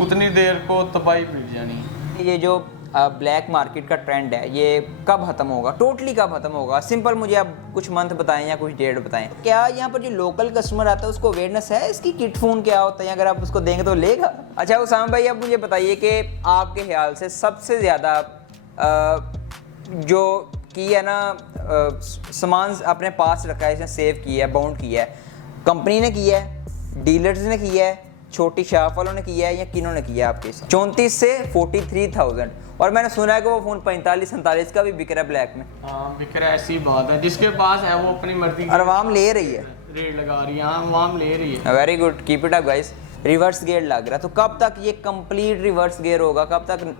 उतनी देर को तबाही पीट जानी। ये जो ब्लैक मार्केट का ट्रेंड है ये कब ख़त्म होगा, टोटली कब ख़त्म होगा? सिंपल मुझे आप कुछ मंथ बताएं या कुछ डेट बताएं। क्या यहाँ पर जो लोकल कस्टमर आता है उसको अवेयरनेस है इसकी किट फ़ोन क्या होता है, अगर आप उसको देंगे तो लेगा? अच्छा उसामा भाई, अब मुझे बताइए कि आपके ख्याल से सबसे ज़्यादा जो की है ना सामान अपने पास रखा है, इसने सेव किया है, बाउंड किया है, कंपनी ने किया है, डीलर्स ने किया है, छोटी शॉप वालों ने किया है, या किन्हों ने किया है आपके साथ? 34 से 43,000, और मैंने सुना है कि वो फ़ोन 45-47 का भी बिक रहा है ब्लैक में। हाँ बिक रहा है, ऐसी बात है। जिसके पास है वो अपनी मर्जी और आवाम ले रही है, रेट लगा रही है। हाँ आवाम ले रही है। Very good, keep it up guys. Reverse gear लग रहा है, तो कब तक ये कंप्लीट रिवर्स गियर होगा? कब तक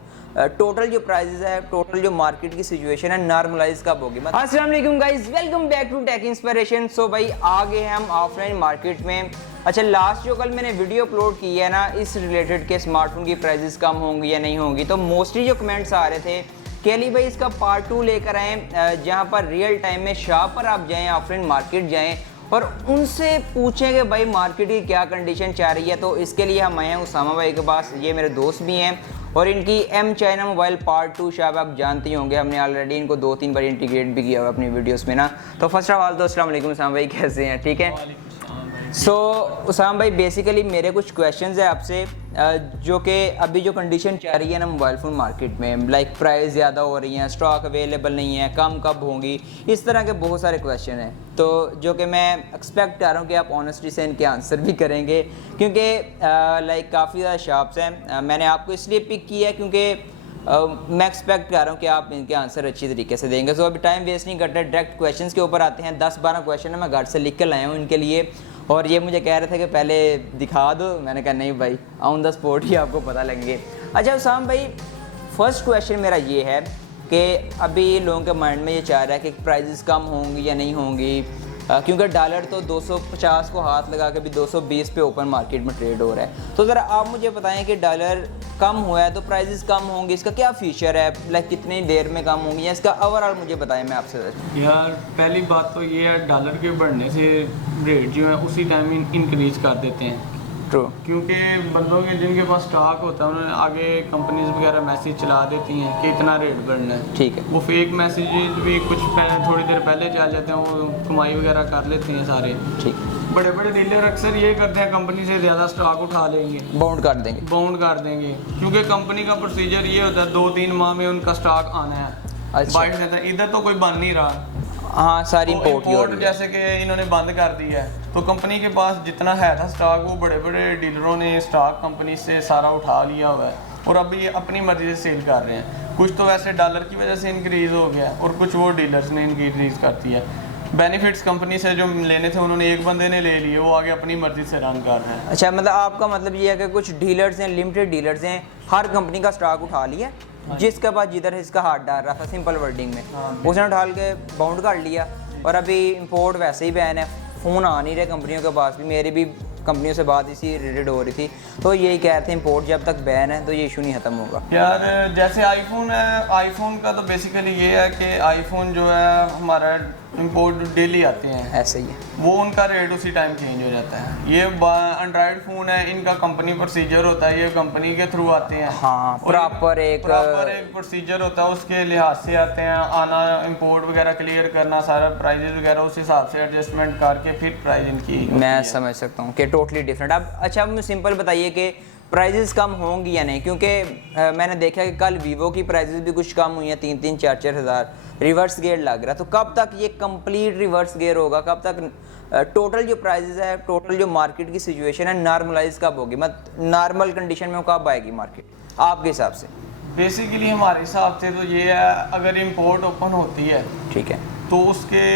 टोटल जो प्राइसेस है, टोटल जो मार्केट की सिचुएशन है, नॉर्मलाइज कब होगी? अस्सलाम वालेकुम guys, welcome back to Tech Inspiration. So भाई आगे हैं हम ऑफलाइन मार्केट में। अच्छा, लास्ट जो कल मैंने वीडियो अपलोड की है ना इस रिलेटेड के स्मार्टफोन की प्राइसेस कम होंगी या नहीं होंगी, तो मोस्टली जो कमेंट्स आ रहे थे कि अली भाई इसका पार्ट 2 लेकर आएँ, जहाँ पर रियल टाइम में शॉप पर आप जाएँ, ऑफलाइन मार्केट जाएँ और उनसे पूछें कि भाई मार्केट की क्या कंडीशन चाह रही है। तो इसके लिए हम आए हैं उसामा भाई के पास, ये मेरे दोस्त भी हैं, और इनकी एम चाइना मोबाइल पार्ट 2 शॉप आप जानते ही होंगे, हमने ऑलरेडी इनको 2-3 बार इंटीग्रेट भी किया हुआ अपनी वीडियोस में ना। तो फर्स्ट ऑफ ऑल तो अस्सलाम वालेकुम उसामा भाई, कैसे हैं? ठीक है। सो उसामा भाई, बेसिकली मेरे कुछ क्वेश्चंस है आपसे, जो कि अभी जो कंडीशन चाह रही है ना मोबाइल फ़ोन मार्केट में, लाइक प्राइस ज़्यादा हो रही हैं, स्टॉक अवेलेबल नहीं है, कम कब होंगी, इस तरह के बहुत सारे क्वेश्चन हैं, तो जो कि मैं एक्सपेक्ट कर रहा हूँ कि आप ऑनेस्टी से इनके आंसर भी करेंगे, क्योंकि लाइक काफ़ी ज़्यादा शॉप्स हैं। मैंने आपको इसलिए पिक किया है क्योंकि मैं एक्सपेक्ट कर रहा हूँ कि आप इनके आंसर अच्छी तरीके से देंगे। सो अभी टाइम वेस्ट नहीं करते, डायरेक्ट क्वेश्चंस के ऊपर आते हैं। 10-12 क्वेश्चन है, मैं घर से लिख कर लाया हूँ इनके लिए, और ये मुझे कह रहे थे कि पहले दिखा दो, मैंने कहा नहीं भाई, ऑन द स्पॉट ही आपको पता लगेंगे। अच्छा उसामा भाई, फर्स्ट क्वेश्चन मेरा ये है कि अभी लोगों के माइंड में ये चाह रहा है कि प्राइजेस कम होंगी या नहीं होंगी, क्योंकि डॉलर तो 250 को हाथ लगा के भी 220 पे ओपन मार्केट में ट्रेड हो रहा है। तो ज़रा आप मुझे बताएं कि डॉलर कम हुआ है तो प्राइजेस कम होंगे, इसका क्या फीचर है, लाइक कितनी देर में कम होंगी, या इसका ओवरऑल मुझे बताएं। मैं आपसे यार पहली बात तो ये है, डॉलर के बढ़ने से रेट जो है उसी टाइम इंक्रीज कर देते हैं। ट्रू, क्योंकि बंदों के जिनके पास स्टॉक होता है उन्होंने आगे कंपनीज वगैरह मैसेज चला देती हैं कि इतना रेट बढ़ना है। ठीक है। वो फेक मैसेज भी कुछ थोड़ी देर पहले चल जाते हैं, वो कमाई वगैरह कर लेते हैं सारे। ठीक है। बड़े बड़े डीलर अक्सर ये करते हैं, कंपनी से ज़्यादा स्टॉक उठा लेंगे, बाउंड कर देंगे। बाउंड कर देंगे, क्योंकि कंपनी का प्रोसीजर ये होता है 2-3 माह में उनका स्टॉक आना है। अच्छा। बाइट रहता है, इधर तो कोई बन नहीं रहा। हाँ, सारी तो इंपोर्ट जैसे कि इन्होंने बंद कर दिया है, तो कंपनी के पास जितना है था स्टॉक, वो बड़े बड़े डीलरों ने स्टॉक कंपनी से सारा उठा लिया हुआ है, और अभी ये अपनी मर्जी से सेल कर रहे हैं। कुछ तो वैसे डॉलर की वजह से इंक्रीज़ हो गया, और कुछ वो डीलर्स ने इंक्रीज़ कर दिया। बेनिफिट्स कंपनी से जो लेने थे उन्होंने एक बंदे ने ले लिए, वो आगे अपनी मर्जी से रन कर रहे हैं। अच्छा, मतलब आपका मतलब ये है कि कुछ डीलर्स हैं, लिमिटेड डीलर्स हैं, हर कंपनी का स्टॉक उठा लिया, जिसके पास जिधर इसका हाथ डाल रहा था, सिंपल वर्डिंग में उसने उठा के बाउंड कर लिया, और अभी इंपोर्ट वैसे ही बैन है, फ़ोन आ नहीं रहे कंपनियों के पास भी। मेरी भी कंपनियों से बात इसी रिलेटेड हो रही थी, तो यही कह रहे थे इंपोर्ट जब तक बैन है तो ये इशू नहीं ख़त्म होगा। यार जैसे आईफोन है, आईफोन का तो बेसिकली ये है कि आईफोन जो है हमारा इंपोर्ट डेली आते हैं, ऐसे ही है, वो उनका रेट उसी टाइम चेंज हो जाता है। ये एंड्रॉयड फ़ोन है, इनका कंपनी प्रोसीजर होता है, ये कंपनी के थ्रू आते हैं। हाँ, प्रॉपर एक प्रोसीजर होता है, उसके लिहाज से आते हैं। आना, इंपोर्ट वगैरह क्लियर करना, सारा प्राइजेस वगैरह उस हिसाब से एडजस्टमेंट करके फिर प्राइस इनकी मैं समझ सकता हूँ कि टोटली डिफरेंट। अब अच्छा, मुझे सिंपल बताइए कि प्राइजेस कम होंगी या नहीं, क्योंकि मैंने देखा कि कल वीवो की प्राइजेस भी कुछ कम हुई हैं, 3-3, 4-4 हज़ार, रिवर्स गियर लग रहा है। तो कब तक ये कंप्लीट रिवर्स गियर होगा, कब तक टोटल जो प्राइजेस है, टोटल जो मार्केट की सिचुएशन है, नॉर्मलाइज कब होगी, मतलब नॉर्मल कंडीशन में कब आएगी मार्केट आपके हिसाब से? बेसिकली हमारे हिसाब से तो ये है, अगर इंपोर्ट ओपन होती है, ठीक है, तो उसके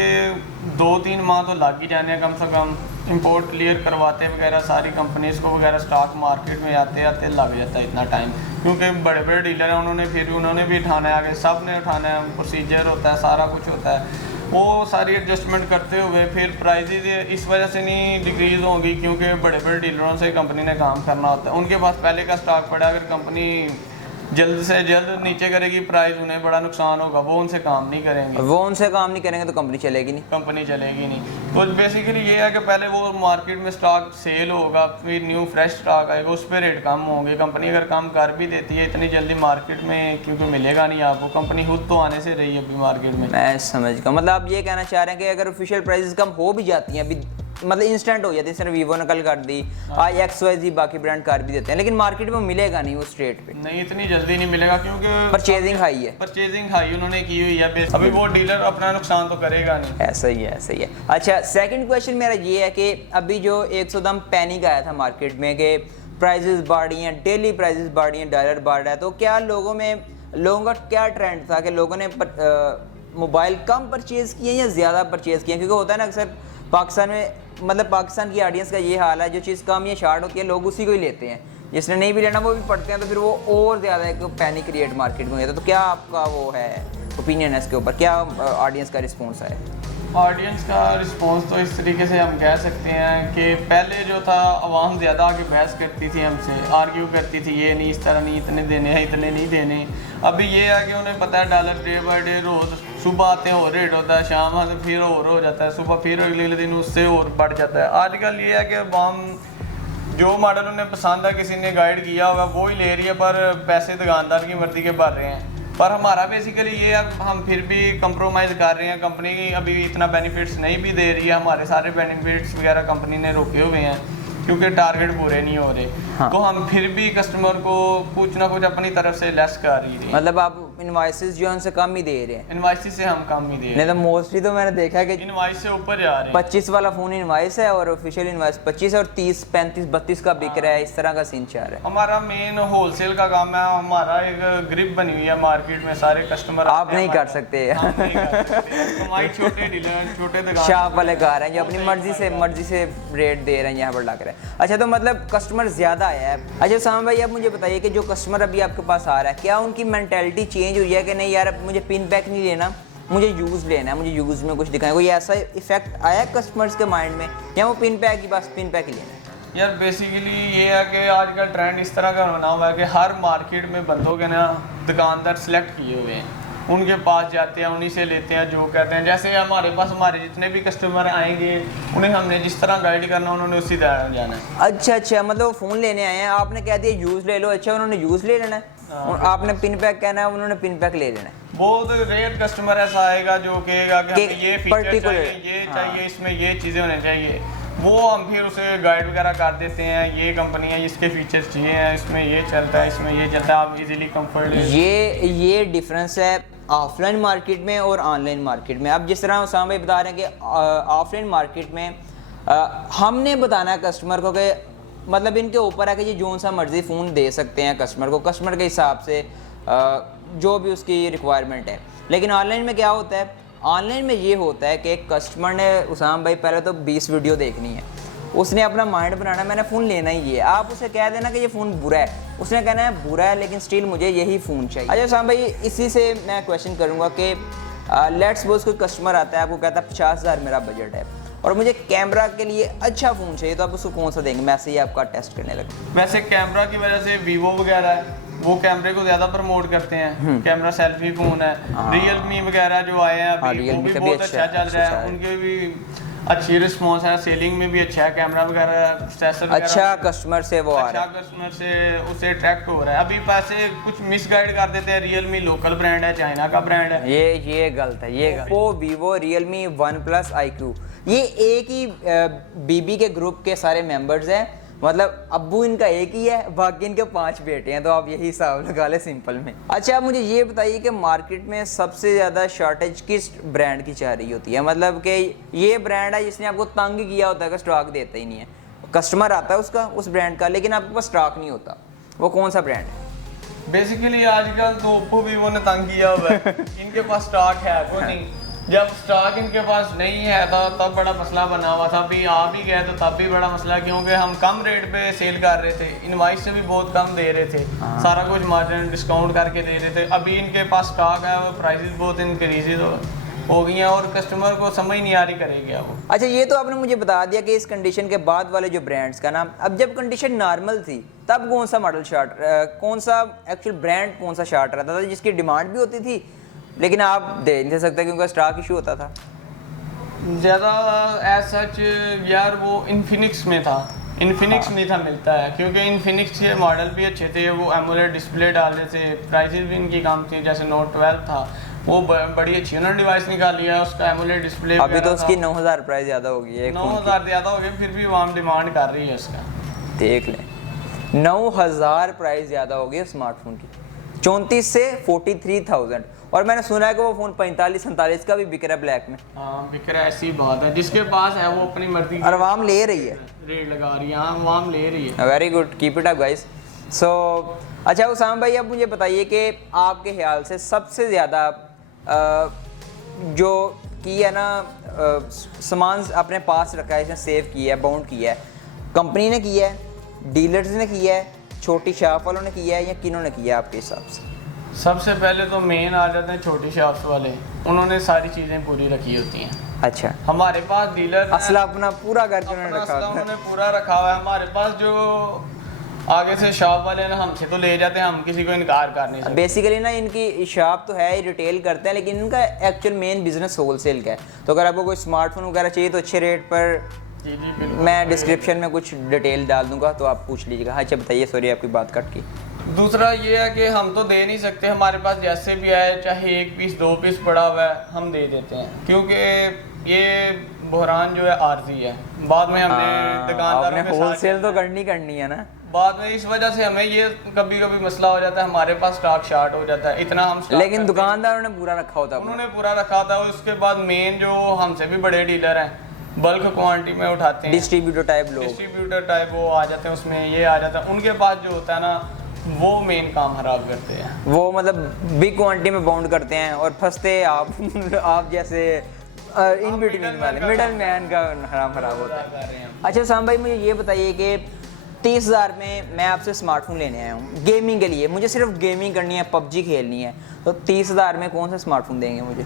2-3 माह तो लग ही जाने कम से कम। इंपोर्ट क्लियर करवाते वगैरह सारी कंपनीज को वगैरह, स्टॉक मार्केट में आते आते लग जाता है इतना टाइम, क्योंकि बड़े बड़े डीलर हैं, उन्होंने भी उठाना है, आगे सब ने उठाना है, प्रोसीजर होता है, सारा कुछ होता है। वो सारी एडजस्टमेंट करते हुए फिर प्राइजेज इस वजह से नहीं डिक्रीज़ होंगी, क्योंकि बड़े बड़े डीलरों से कंपनी ने काम करना होता है, उनके पास पहले का स्टॉक पड़ा। अगर कंपनी जल्द से जल्द नीचे करेगी प्राइस, उन्हें बड़ा नुकसान होगा, वो उनसे काम नहीं करेंगे। वो उनसे काम नहीं करेंगे तो कंपनी चलेगी नहीं, कंपनी चलेगी नहीं। तो बेसिकली ये है कि पहले वो मार्केट में स्टॉक सेल होगा, फिर न्यू फ्रेश स्टॉक आएगा, उस पर रेट कम होंगे। कंपनी अगर कम कर भी देती है इतनी जल्दी मार्केट में, क्योंकि मिलेगा नहीं आपको, कंपनी खुद तो आने से रही है अभी मार्केट में। मैं समझ गया। मतलब आप ये कहना चाह रहे हैं कि अगर ऑफिशियल प्राइसेस कम हो भी जाती हैं अभी, मतलब इंस्टेंट हो जाती है, सिर्फ वीवो ने कल कर दी, आज XYZ बाकी ब्रांड कर भी देते हैं, लेकिन मार्केट में मिलेगा नहीं उस रेट पे, नहीं इतनी जल्दी नहीं मिलेगा, क्योंकि परचेजिंग हाई है। परचेजिंग हाई उन्होंने की हुई है, अभी वो डीलर अपना नुकसान तो करेगा नहीं। ऐसा ही है, ऐसा ही है। अच्छा, सेकंड क्वेश्चन मेरा ये है कि अभी जो 100 पैनिक आया था मार्केट में कि प्राइसेस बढ़ रही हैं, डेली प्राइसेस बढ़ रही हैं, डॉलर बढ़ रहा है, तो क्या लोगों का क्या ट्रेंड था कि लोगों ने मोबाइल कम परचेज किए या ज़्यादा परचेज किए? क्योंकि होता है ना अक्सर पाकिस्तान में, मतलब पाकिस्तान की ऑडियंस का ये हाल है, जो चीज़ कम या शार्ट होती है लोग उसी को ही लेते हैं, जिसने नहीं भी लेना वो भी पढ़ते हैं, तो फिर वो और ज़्यादा एक पैनिक क्रिएट मार्केट में हो जाता है। तो क्या आपका वो है ओपिनियन है इसके ऊपर, क्या ऑडियंस का रिस्पॉन्स है? ऑडियंस का रिस्पांस तो इस तरीके से हम कह सकते हैं कि पहले जो था आवाम ज़्यादा आके बहस करती थी हमसे, आर्ग्यू करती थी, ये नहीं, इस तरह नहीं, इतने देने हैं, इतने नहीं देने। अभी ये है कि उन्हें पता है डॉलर डे बाई डे रोज़ सुबह आते हैं और रेट होता है, शाम आते फिर और हो जाता है, सुबह फिर अगले दिन उससे और बढ़ जाता है। आजकल ये है कि आवाम जो मॉडल उन्हें पसंद है, किसी ने गाइड किया होगा वो ही ले रही है, पर पैसे दुकानदार की मर्जी के भर रहे हैं। पर हमारा बेसिकली ये है, हम फिर भी कंप्रोमाइज़ कर रहे हैं, कंपनी अभी इतना बेनिफिट्स नहीं भी दे रही है, हमारे सारे बेनिफिट्स वगैरह कंपनी ने रोके हुए हैं क्योंकि टारगेट पूरे नहीं हो रहे। हाँ। तो हम फिर भी कस्टमर को कुछ ना कुछ अपनी तरफ से लेस कर रही है। मतलब आप इनवॉइसेस जो है उनसे कम ही दे रहे हैं? इनवॉइस से हम कम ही दे रहे नहीं तो मोस्टली तो मैंने देखा है कि हैं, इनवॉइस से ऊपर जा रहे हैं। 25 वाला फ़ोन इनवॉइस है और ऑफिशियल इनवॉइस 25 और 30, 35, 32 का बिक रहा है, इस तरह का सीन चल रहा है। हमारा मेन होलसेल का काम है, हमारा एक ग्रिप बनी हुई है मार्केट में, सारे कस्टमर आप नहीं कर सकते। हमारे छोटे डीलर, छोटे दुकान शॉप वाले कार हैं जो अपनी मर्जी से रेट दे रहे हैं, यहाँ पर लग रहा है। अच्छा, तो मतलब कस्टमर ज़्यादा आया है। अच्छा सामान भाई, आप मुझे बताइए कि जो कस्टमर अभी आपके पास आ रहा है, क्या उनकी मेंटालिटी चेंज हुई है कि नहीं यार अब मुझे पिन पैक नहीं लेना, मुझे यूज़ लेना है, मुझे यूज़ में कुछ दिखाएं? कोई ऐसा इफेक्ट आया कस्टमर्स के माइंड में, या वो पिन पैक ही बस पिन पैक ही लेना है? यार बेसिकली ये है कि आजकल ट्रेंड इस तरह का बना हुआ है कि हर मार्केट में बंदों के ना दुकानदार सेलेक्ट किए हुए हैं, उनके पास जाते हैं, उन्हीं से लेते हैं जो कहते हैं। जैसे हमारे पास हमारे जितने भी कस्टमर आएंगे उन्हें हमने जिस तरह गाइड करना उन्होंने उसी तरह जाना है। अच्छा, मतलब वो फ़ोन लेने आए हैं, आपने कह दिया यूज़ ले लो, अच्छा उन्होंने यूज़ ले लेना है, और आपने पिन पैक कहना है, उन्होंने पिन पैक ले लेना है। बहुत रेयर कस्टमर ऐसा आएगा जो कहेगा कि हमें ये फीचर particular, चाहिए, ये चाहिए, इसमें ये चीज़ें होने चाहिए, वो हम फिर उसे गाइड वगैरह कर देते हैं, ये कंपनी है, इसके फीचर्स चाहिए हैं, इसमें ये चलता है, इसमें ये चलता है, आप इजीली कंफर्ट। ये डिफरेंस है ऑफलाइन मार्केट में और ऑनलाइन मार्केट में। अब जिस तरह उसामा भाई बता रहे हैं कि ऑफलाइन मार्केट में हमने बताना है कस्टमर को कि मतलब इनके ऊपर है कि ये जो सा मर्जी फ़ोन दे सकते हैं कस्टमर को, कस्टमर के हिसाब से जो भी उसकी रिक्वायरमेंट है। लेकिन ऑनलाइन में क्या होता है, ऑनलाइन में ये होता है कि एक कस्टमर ने उसामा भाई पहले तो 20 वीडियो देखनी है, उसने अपना माइंड बनाना, मैंने फ़ोन लेना ही है। आप उसे कह देना कि ये फ़ोन बुरा है, उसने कहना है बुरा है लेकिन स्टिल मुझे यही फ़ोन चाहिए। अच्छा उसामा भाई, इसी से मैं क्वेश्चन करूँगा कि लेट्स सपोज कोई कस्टमर आता है, आपको कहता है 50,000 मेरा बजट है और मुझे कैमरा के लिए अच्छा फ़ोन चाहिए, तो आप उसको कौन सा देंगे? मैं से ही आपका टेस्ट करने लगे। वैसे कैमरा की वजह से वीवो वगैरह है वो कैमरे को ज़्यादा प्रमोट करते हैं, कैमरा सेल्फी फ़ोन है। रियलमी वगैरह जो आए हैं अभी वो भी बहुत अच्छा चल रहा है, उनके भी अच्छी रिस्पॉन्स है, सेलिंग में भी अच्छा है, कैमरा वगैरह, प्रोसेसर अच्छा कस्टमर से वो आ रहा है, अच्छा कस्टमर से उसे अट्रैक्ट हो रहा है। अभी पैसे कुछ मिस गाइड कर देते हैं, रियलमी लोकल ब्रांड है, चाइना का ब्रांड है, ये गलत है, ये गलत। Oppo, Vivo, Realme, one plus, iQOO, ये एक ही बीबी के ग्रुप के सारे मेंबर्स हैं, मतलब अब्बू इनका एक ही है, बाकी इनके 5 बेटे हैं, तो आप यही हिसाब लगा ले सिंपल में। अच्छा, आप मुझे ये बताइए कि मार्केट में सबसे ज़्यादा शॉर्टेज किस ब्रांड की चाह रही होती है? मतलब कि ये ब्रांड है जिसने आपको तंग किया होता है कि स्टॉक देता ही नहीं है, कस्टमर आता है उसका उस ब्रांड का, लेकिन आपके पास स्टॉक नहीं होता, वो कौन सा ब्रांड है? बेसिकली आजकल तो ओप्पो वीवो ने तंग किया हुआ है इनके पास स्टॉक है तो नहीं, जब स्टॉक इनके पास नहीं है तब बड़ा मसला बना हुआ था। अभी आ भी गया तो तब भी बड़ा मसला, क्योंकि हम कम रेट पे सेल कर रहे थे, इनवाइस से भी बहुत कम दे रहे थे, सारा कुछ मार्जिन डिस्काउंट करके दे रहे थे। अभी इनके पास स्टॉक है, वो प्राइसेस बहुत इंक्रीज हो हो गई हैं और कस्टमर को समझ नहीं आ रही करे क्या वो। अच्छा, ये तो आपने मुझे बता दिया कि इस कंडीशन के बाद वाले जो ब्रांड्स का नाम, अब जब कंडीशन नॉर्मल थी तब कौन सा मॉडल शार्ट, कौन सा एक्चुअल ब्रांड कौन सा शार्ट रहता था जिसकी डिमांड भी होती थी लेकिन आप दे नहीं सकते क्योंकि स्टॉक इशू होता था? ज़्यादा एज सच यार वो इन्फिनिक्स में था, इन्फिनिक्स में था मिलता है, क्योंकि इन्फिनिक्स के मॉडल भी अच्छे थे, वो एमोलेड डिस्प्ले डाल रहे थे, प्राइसेस भी इनकी कम थी। जैसे नोट 12 था वो बड़ी अच्छी उन्होंने डिवाइस निकाली है, उसका एमोलेड डिस्प्ले अभी तो उसकी 9000 प्राइस ज़्यादा हो गई है, 9000 ज़्यादा हो गई, फिर भी वहाँ डिमांड कर रही है उसका। देख लें 9000 प्राइस ज़्यादा हो गई स्मार्टफोन की, 34 से 43,000। और मैंने सुना है कि वो फ़ोन 45-47 का भी बिक रहा है ब्लैक में। हाँ बिक रहा है, ऐसी बात है, जिसके पास है वो अपनी मर्जी और आवाम ले रही है, रेट लगा रही है, हाँ आवाम ले रही है। Very good, keep it up guys. So अच्छा उसामा भाई, अब मुझे बताइए कि आपके ख्याल से सबसे ज़्यादा जो की है ना सामान अपने पास रखा है, इसने सेव किया है, बाउंड किया है, कंपनी ने किया है, डीलर्स ने किया है, छोटी शॉप वालों ने किया है, या किन्हों ने किया है आपके हिसाब से? सबसे पहले तो मेन आ जाते हैं छोटी शॉप्स वाले, उन्होंने सारी चीज़ें पूरी रखी होती हैं। अच्छा, हमारे पास डीलर असला अपना पूरा करके उन्होंने रखा होता है। उन्होंने पूरा रखा हुआ है। हमारे पास जो आगे से शॉप वाले ना हमसे तो ले जाते हैं, हम किसी को इनकार कर नहीं सकते। बेसिकली ना इनकी शॉप तो है, रिटेल करते हैं, लेकिन इनका एक्चुअल मेन बिजनेस होलसेल का है। तो अगर आपको कोई स्मार्टफोन वगैरह चाहिए तो अच्छे रेट पर, जी बिल्कुल, मैं डिस्क्रिप्शन में कुछ डिटेल डाल दूंगा तो आप पूछ लीजिएगा। अच्छा बताइए, सॉरी आपकी बात कट की। दूसरा ये है कि हम तो दे नहीं सकते, हमारे पास जैसे भी आए, चाहे 1 पीस 2 पीस पड़ा हुआ है हम दे देते हैं, क्योंकि ये बहरान जो है आर्जी है। बाद में हमने दुकानदारों के साथ होलसेल तो करनी है ना, बाद में इस वजह से हमें ये कभी कभी मसला हो जाता है, हमारे पास स्टॉक शार्ट हो जाता है, इतना हम stock लेकिन करते दुकानदारों ने पूरा रखा होता है। उन्होंने पूरा रखा था। उसके बाद मेन जो हमसे भी बड़े डीलर हैं, बल्क क्वांटिटी में उठाते हैं, डिस्ट्रीब्यूटर टाइप लोग, डिस्ट्रीब्यूटर टाइप वो आ जाते हैं, उसमें ये आ जाता है, उनके पास जो होता है ना वो मेन काम खराब करते हैं। वो मतलब बिग क्वांटिटी में बाउंड करते हैं और फंसते आप जैसे इन बिटवीन वाले मिडल मैन का हराम खराब होता है। अच्छा साम भाई, मुझे ये बताइए कि 30,000 में मैं आपसे स्मार्टफोन लेने आया हूँ गेमिंग के लिए, मुझे सिर्फ गेमिंग करनी है, पबजी खेलनी है, तो 30,000 में कौन सा स्मार्टफोन देंगे मुझे?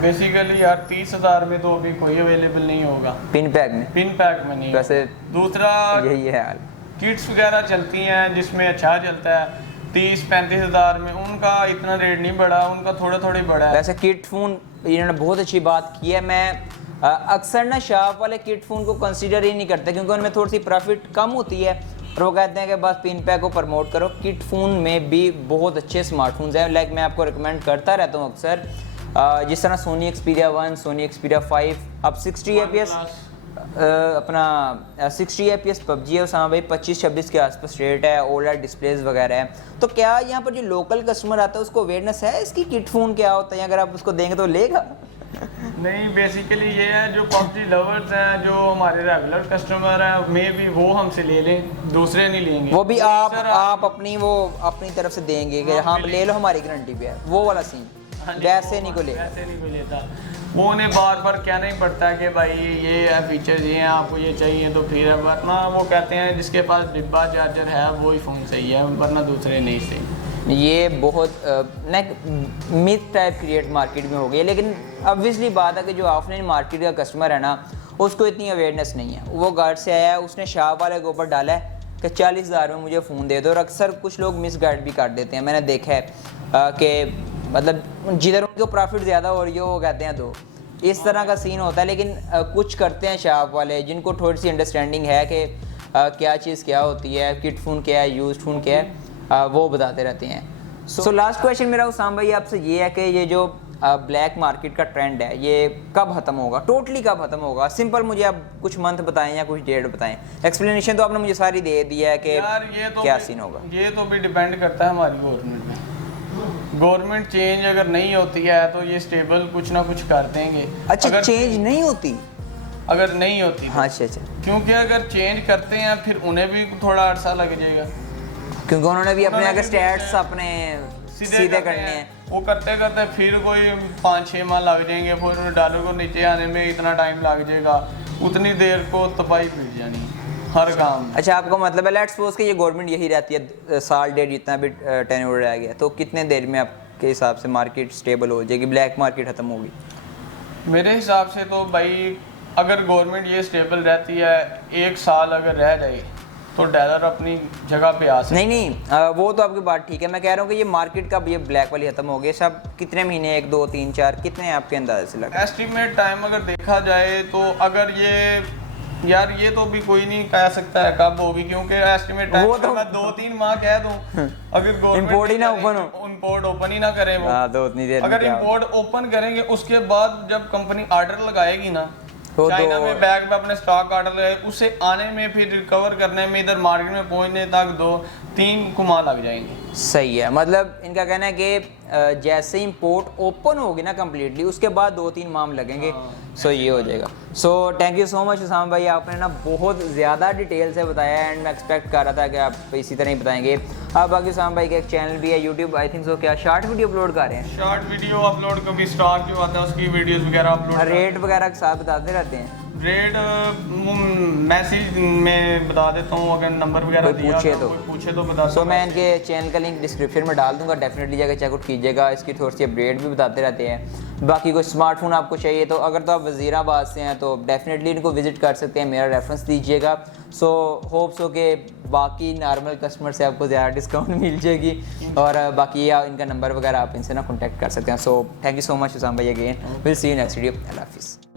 बेसिकली यार 30,000 में तो अभी कोई अवेलेबल नहीं होगा, पिन पैक में नहीं। वैसे दूसरा यही है हाल, किट्स वगैरह चलती हैं जिसमें अच्छा चलता है, 30-35,000 में उनका इतना रेट नहीं बढ़ा, उनका थोड़ा बढ़ा है। वैसे किट फ़ोन इन्होंने बहुत अच्छी बात की है। मैं अक्सर ना शॉप वाले किट फ़ोन को कंसीडर ही नहीं करते क्योंकि उनमें थोड़ी सी प्रॉफिट कम होती है और वो कहते हैं कि बस पिन पैक को प्रमोट करो। किट फ़ोन में भी बहुत अच्छे स्मार्टफोन्स हैं, लाइक मैं आपको रिकमेंड करता रहता हूँ अक्सर, जिस तरह सोनी एक्सपीरिया 1, सोनी एक्सपीरिया 5, अब 60 FPS अपना 60 FPS पबजी है उसामा भाई, 25-26 के आसपास रेट है, ओलेड डिस्प्लेस वगैरह है। तो क्या यहाँ पर जो लोकल कस्टमर आता है उसको अवेयरनेस है इसकी किट फ़ोन क्या होता है, अगर आप उसको देंगे तो लेगा? नहीं, बेसिकली ये है जो पबजी लवर्स हैं, जो हमारे रेगुलर कस्टमर हैं, मे भी वो हमसे ले लें, दूसरे नहीं लेंगे। वो भी आप अपनी तरफ से देंगे कि हाँ ले लो, हमारी गारंटी पे है, वो वाला सीन। वैसे नहीं कोई लेता, वो उन्हें बार बार कहना ही पड़ता है कि भाई ये फीचर्स ये हैं, आपको ये चाहिए, तो फिर वरना वो कहते हैं जिसके पास डिब्बा चार्जर है वो ही फ़ोन सही है, वरना दूसरे नहीं सही। ये बहुत मिथ टाइप क्रिएट मार्केट में हो गई है, लेकिन ऑब्वियसली बात है कि जो ऑफलाइन मार्केट का कस्टमर है ना उसको इतनी अवेयरनेस नहीं है। वो घर से आया है, उसने शॉप वाले के ऊपर डाला है कि 40,000 में मुझे फ़ोन दे दो, और अक्सर कुछ लोग मिस गाइड भी कर देते हैं। मैंने देखा है कि मतलब जिधर उनको प्रॉफिट ज़्यादा हो रही हो वो कहते हैं, तो इस तरह का सीन होता है। लेकिन कुछ करते हैं शॉप वाले जिनको थोड़ी सी अंडरस्टैंडिंग है कि क्या चीज़ क्या होती है, किट फ़ोन क्या है, यूज्ड फ़ोन क्या है, वो बताते रहते हैं। सो लास्ट क्वेश्चन मेरा उसाम भाई आपसे ये है कि ये जो ब्लैक मार्केट का ट्रेंड है ये कब ख़त्म होगा, टोटली कब ख़त्म होगा? सिंपल मुझे आप कुछ मंथ बताएं या कुछ डेट बताएं। एक्सप्लेनेशन तो आपने मुझे सारी दे दी है कि क्या सीन होगा। ये तो भी डिपेंड करता है हमारी गवर्नमेंट में। गवर्नमेंट चेंज अगर नहीं होती है तो ये स्टेबल कुछ ना कुछ कर देंगे। अच्छा, चेंज नहीं होती? अगर नहीं होती हाँ, अच्छा, क्योंकि अगर चेंज करते हैं फिर उन्हें भी थोड़ा अर्सा लग जाएगा, क्योंकि उन्होंने भी अपने अगर स्टैट्स अपने सीधे करने हैं। वो करते करते फिर कोई 5-6 माह लग जाएंगे, फिर डॉलर को नीचे आने में इतना टाइम लग जाएगा, उतनी देर को तबाही पीट जानी हर काम। अच्छा, आपका मतलब है लेट्स सपोज कि ये गवर्नमेंट यही रहती है साल डेढ़ जितना भी टेन्योर रह गया, तो कितने देर में आपके हिसाब से मार्केट स्टेबल हो जाएगी, ब्लैक मार्केट ख़त्म होगी? मेरे हिसाब से तो भाई अगर गवर्नमेंट ये स्टेबल रहती है, 1 साल अगर रह जाए तो डॉलर अपनी जगह पे आ सकता है। नहीं वो तो आपकी बात ठीक है, मैं कह रहा हूँ कि ये मार्केट का ये ब्लैक वाली खत्म हो गई, सब कितने महीने, 1 2 3 4 कितने आपके अंदाजे से लगा? एस्टिमेट टाइम अगर देखा जाए तो अगर ये तो भी कोई नहीं कह सकता है कब होगी, क्योंकि एस्टिमेट टाइम वो तो मैं 2-3 माह कह दूं अगर गवर्नमेंट इंपोर्ट ही ना ओपन हो, इंपोर्ट ओपन ही ना करे वो। हाँ तो उतनी देर में अगर क्या होगा? इंपोर्ट ओपन करेंगे उसके बाद जब कंपनी ऑर्डर लगाएगी ना, तो चाइना में बैग में अपने स्टॉक ऑर्डर लगाए, उसे आने में फिर रिकवर करने में इधर मार्केट में पहुंचने तक 2-3 माह लग जाएंगे। सही है, मतलब इनका कहना है कि जैसे ही इंपोर्ट ओपन होगी ना कम्प्लीटली, उसके बाद 2-3 माह लगे। सो ये हो जाएगा। So thank you so much Usama भाई, आपने ना बहुत ज़्यादा डिटेल से बताया एंड मैं एक्सपेक्ट कर रहा था कि आप इसी तरह ही बताएंगे। अब बाकी उसामा भाई का एक चैनल भी है यूट्यूब, आई थिंक सो, क्या शॉर्ट वीडियो अपलोड कर रहे हैं? शॉर्ट वीडियो अपलोड, कभी स्टॉक जो आता है उसकी वीडियोस वगैरह अपलोड, रेट वगैरह के साथ बताते रहते हैं? रेट मैसेज में बता देता हूँ, अगर नंबर वगैरह कोई दिया पूछे था, तो। कोई पूछे तो बता सो मैं इनके चैनल का लिंक डिस्क्रिप्शन में डाल दूंगा, डेफिनेटली जाकर चेकआउट कीजिएगा। इसकी थोड़ी सी अपडेट भी बताते रहते हैं। बाकी कोई स्मार्टफोन आपको चाहिए तो अगर तो आप वज़ीराबाद से हैं तो डेफिनेटली इनको विजिट कर सकते हैं, मेरा रेफरेंस दीजिएगा। सो होप्स हो कि बाकी नॉर्मल कस्टमर से आपको ज़्यादा डिस्काउंट मिल जाएगी, और बाकी इनका नंबर वगैरह आप इनसे ना कॉन्टैक्ट कर सकते हैं। So thank you so much Usama भाई again, will see you next video, अल्लाह हाफिज़।